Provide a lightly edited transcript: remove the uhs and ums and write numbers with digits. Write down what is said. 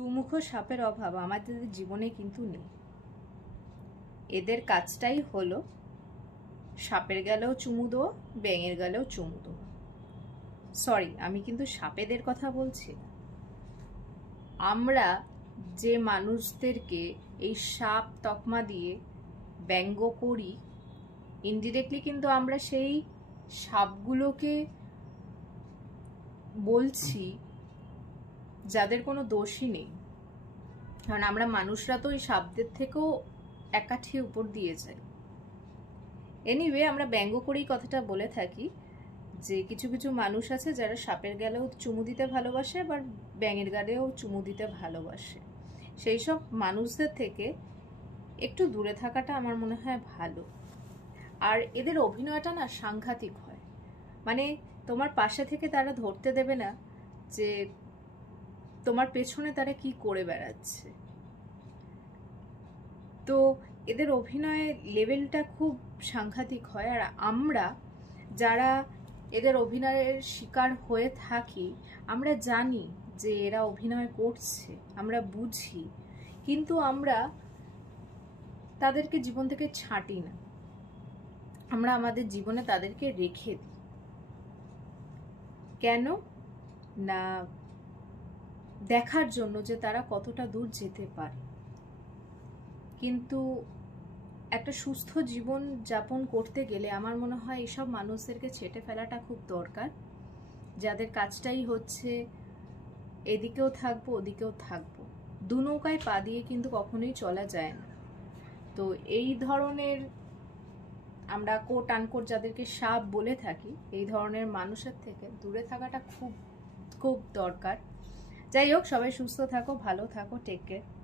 দুমুখো সাপের অভাব আমাদের জীবনে কিন্তু নেই। এদের কাজটাই হলো সাপের গালেও চুমু দেওয়া, ব্যাঙের গালেও চুমু দেওয়া। সরি, আমি কিন্তু সাপেদের কথা বলছি না। আমরা যে মানুষদেরকে এই সাপ তকমা দিয়ে ব্যঙ্গ করি, ইনডিরেক্টলি কিন্তু আমরা সেই সাপগুলোকে বলছি যাদের কোনো দোষই নেই। কারণ আমরা মানুষরা তো ওই সাপদের থেকেও এক কাঠি উপর দিয়ে যাই। এনিওয়ে, আমরা ব্যঙ্গ করেই কথাটা বলে থাকি যে কিছু কিছু মানুষ আছে যারা সাপের গালেও চুমু দিতে ভালোবাসে, আবার ব্যাঙের গালেও চুমু দিতে ভালোবাসে। সেই সব মানুষদের থেকে একটু দূরে থাকাটা আমার মনে হয় ভালো। আর এদের অভিনয়টা না সাংঘাতিক হয়। মানে তোমার পাশে থেকে তারা ধরতে দেবে না যে তোমার পেছনে তারা কি করে বেড়াচ্ছে। তো এদের অভিনয়ের লেভেলটা খুব সাংঘাতিক হয়। আর আমরা যারা এদের অভিনয়ের শিকার হয়ে থাকি, আমরা জানি যে এরা অভিনয় করছে, আমরা বুঝি, কিন্তু আমরা তাদেরকে জীবন থেকে ছাঁটি না। আমরা আমাদের জীবনে তাদেরকে রেখে দিই। কেন না, দেখার জন্য যে তারা কতটা দূর যেতে পারে। কিন্তু একটা সুস্থ জীবন যাপন করতে গেলে আমার মনে হয় এসব মানুষদেরকে ছেটে ফেলাটা খুব দরকার, যাদের কাজটাই হচ্ছে এদিকেও থাকবো ওদিকেও থাকবো। দু নৌকায় পা দিয়ে কিন্তু কখনোই চলা যায় না। তো এই ধরনের আমরা কোট আনকোট যাদেরকে সাপ বলে থাকি, এই ধরনের মানুষের থেকে দূরে থাকাটা খুব খুব দরকার। যাই হোক, সবাই সুস্থ থাকো, ভালো থাকো, টেক কেয়ার।